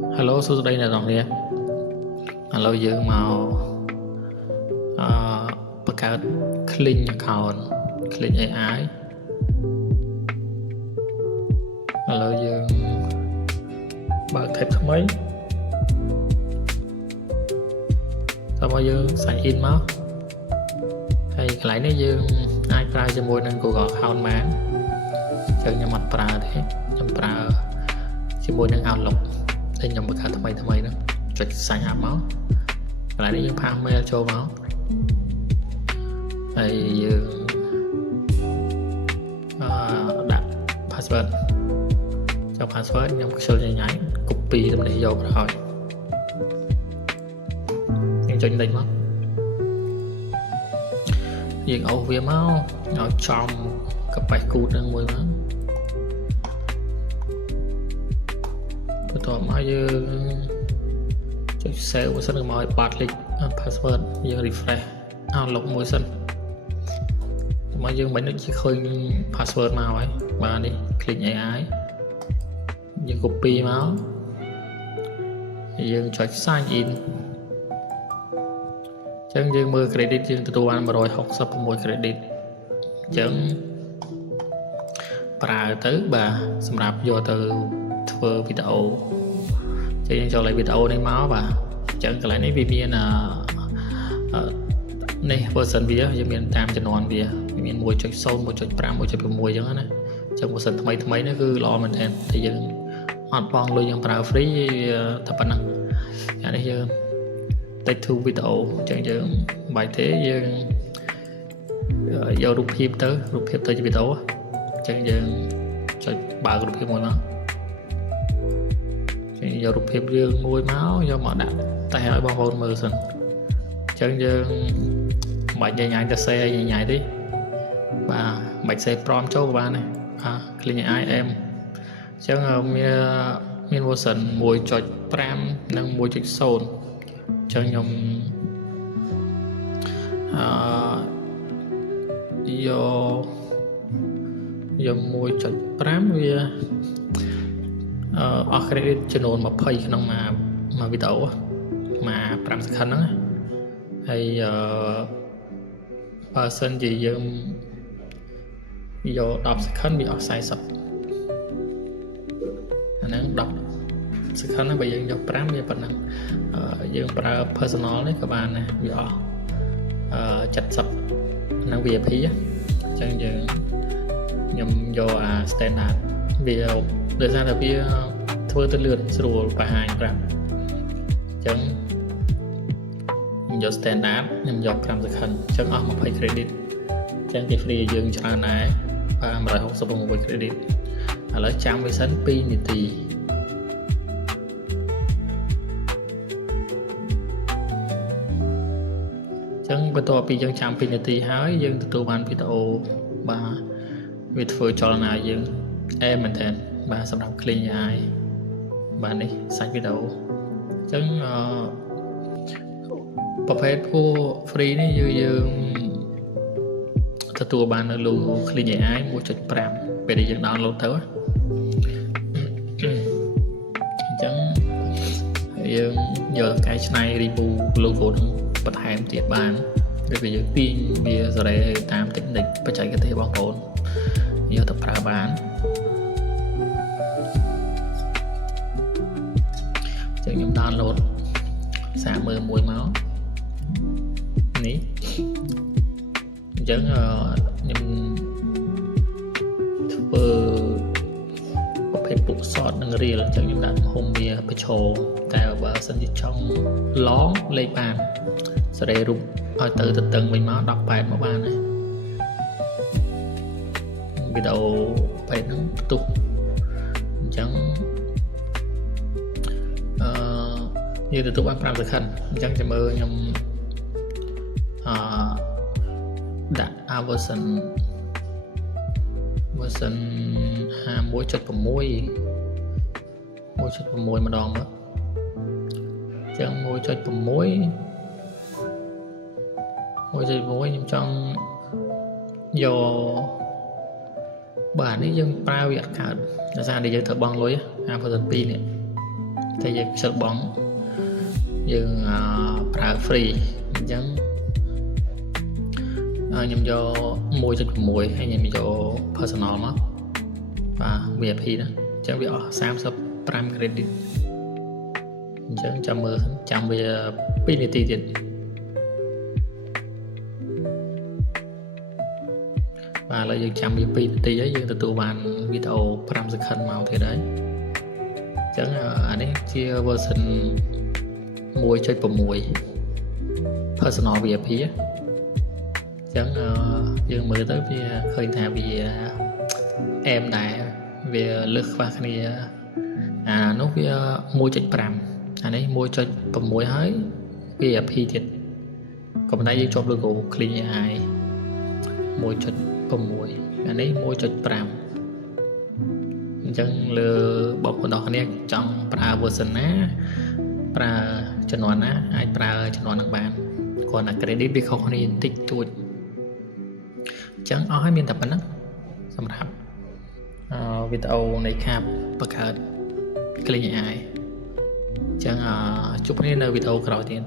Hello សួស្តីអ្នកនរគ្នាឥឡូវយើងមកបង្កើត clean account clean AI ឥឡូវយើងបើក tab ថ្មីតោះមកយើង sign in មកហើយកន្លែងនេះយើងអាចប្រើជាមួយនឹង Google account បានអញ្ចឹងខ្ញុំអត់ប្រើទេខ្ញុំប្រើជាមួយនឹង Outlook តែខ្ញុំបង្កើតថ្មីហ្នឹងចុច sign up មកកន្លែងនេះយើងផាស mail ចូលមកហើយយើងដាក់ password ចុច password ខ្ញុំខ្ជិលញញ៉ៃ copy ទៅនេះយកទៅហើយយើងចុចដេញមកយើងអូសវាមកឲ្យចំកប៉េះគូតនឹងមួយមកបន្ទាប់មកយើងចុច save មួយសិនមកឲ្យបាត់លេខ password យើង refresh ឲ្យលុបមួយសិនមកយើងមិននឹកជាឃើញ password មកហើយបាទនេះ click AI យើង copy មកយើងចុច sign in អញ្ចឹងយើងមើល credit យើងទទួលបាន166 credit អញ្ចឹងប្រើទៅបាទសម្រាប់យកទៅធ្វើវីដេអូចឹងយើងចូលលេខវីដេអូនេះមកបាទអញ្ចឹងកន្លែងនេះវាមាននេះ version វាយើងមានតាមចំនួនវាមាន 1.0 1.5 1.6 អញ្ចឹងណាអញ្ចឹង version ថ្មីនេះគឺល្អមែនទែនតែយើងអត់បងលុយយើងប្រើ free តែប៉ុណ្ណឹងអានេះយើងតិច to វីដេអូអញ្ចឹងយើងបាយទេយើងយករូបភាពទៅជាវីដេអូអញ្ចឹងយើងចុចបើករូបភាពមួយមកយករូបភាពយើងមួយមកយកមកដាក់តែឲ្យបងប្អូនមើលសិនអញ្ចឹងយើងមិនញ៉ាំទៅសេញ៉ៃទេបាទមិនសេ prompt ចូលក៏បានដែរclean AI em អញ្ចឹងមាន version 1.5 និង 1.0 អញ្ចឹងខ្ញុំយក 1.5 វាអស់ credit ចំនួន20ក្នុងមួយវីដេអូមក5 second ហ្នឹងហើយបើសិនជាយើងយក10 second វាអស់40អាហ្នឹង10 second ហ្នឹងបើយើងយក5វាប៉ុណ្ណឹងយើងប្រើ personal នេះក៏បានដែរវាអស់70ហ្នឹង VIP អញ្ចឹងខ្ញុំយកអា standard វាដោយសារតែវាធ្វើទៅលឿនស្រួលបង្ហាញប្រាប់អញ្ចឹងខ្ញុំយក standard ខ្ញុំយក5 second អញ្ចឹងអស់20 credit អញ្ចឹងគេ free យើងច្រើនដែរបាទ166 credit ឥឡូវចាំវាសិន2នាទីអញ្ចឹងបន្ទាប់ពីយើងចាំ2នាទីហើយយើងទទួលបានវីដេអូបាទវាធ្វើចលនាយើងមែនតើបាទសម្រាប់ clean AI បាទនេះសាច់វីដេអូអញ្ចឹងប្រភេទពូ free នេះយើងទទួលបាននៅ logo clean AI 1.5 ពេលដែលយើង download ទៅអញ្ចឹងយើងយកកែច្នៃ remove logo នឹងបន្ថែមទៀតបានឬក៏យើងទាញវាសេរីតាម technique បច្ចេកទេសបងប្អូនយកទៅប្រើបានចឹងខ្ញុំ download សារមើលមួយមកនេះអញ្ចឹងខ្ញុំធ្វើប្រភេទពុក short និង reel អញ្ចឹងខ្ញុំដាក់ទំហំវាបញ្ឈរតែបើសិនជាចង់ long លេខបានសេរីរូបឲ្យទៅតឹងវិញមក18មកបានហើយវីដេអូបែបហ្នឹងផ្ទុះអញ្ចឹងយើងទទួលបាន5 second អញ្ចឹងចាំមើលខ្ញុំដាក់ version 51.6 ម្ដងមកអញ្ចឹង 1.6 ខ្ញុំចង់យកបាទនេះយើងប្រើវាអត់កើតដោយសារតែយើងត្រូវបង់លុយversion 2នេះ តែយើងខ្ជិលបងយើងប្រើ free អញ្ចឹងខ្ញុំយក 1.6 ហើយខ្ញុំយក personal មកបាទ VIP ណាអញ្ចឹងវាអស់35 credit អញ្ចឹងចាំមើលចាំវា2នាទីទៀតបាទឥឡូវយើងចាំវា2នាទីហើយយើងទទួលបានវីដេអូ5 second មកទៀតហើយអញ្ចឹងអានេះជា version 1.6 personal VIP អញ្ចឹងយើងមើលទៅវាឃើញថាវាអែមដែរវាលើសខ្វះគ្នាអានោះវា 1.5 អានេះ 1.6 ហើយ VIP ទៀតក៏ប៉ុន្តែយើងជាប់ logo Clean AI 1.6 អានេះ 1.5 អញ្ចឹងលើបងប្អូនទាំងគ្នាចង់ប្រើ version ណាប្រើជំនាន់ណាអាចប្រើជំនាន់នឹងបានគ្រាន់តែ credit វាខុសគ្នាបន្តិចតួចអញ្ចឹងអស់ហើយមានតែប៉ុណ្ណឹងសម្រាប់វីដេអូនៃខាបបង្កើត Clean AI អញ្ចឹងជួបគ្នានៅវីដេអូក្រោយទៀត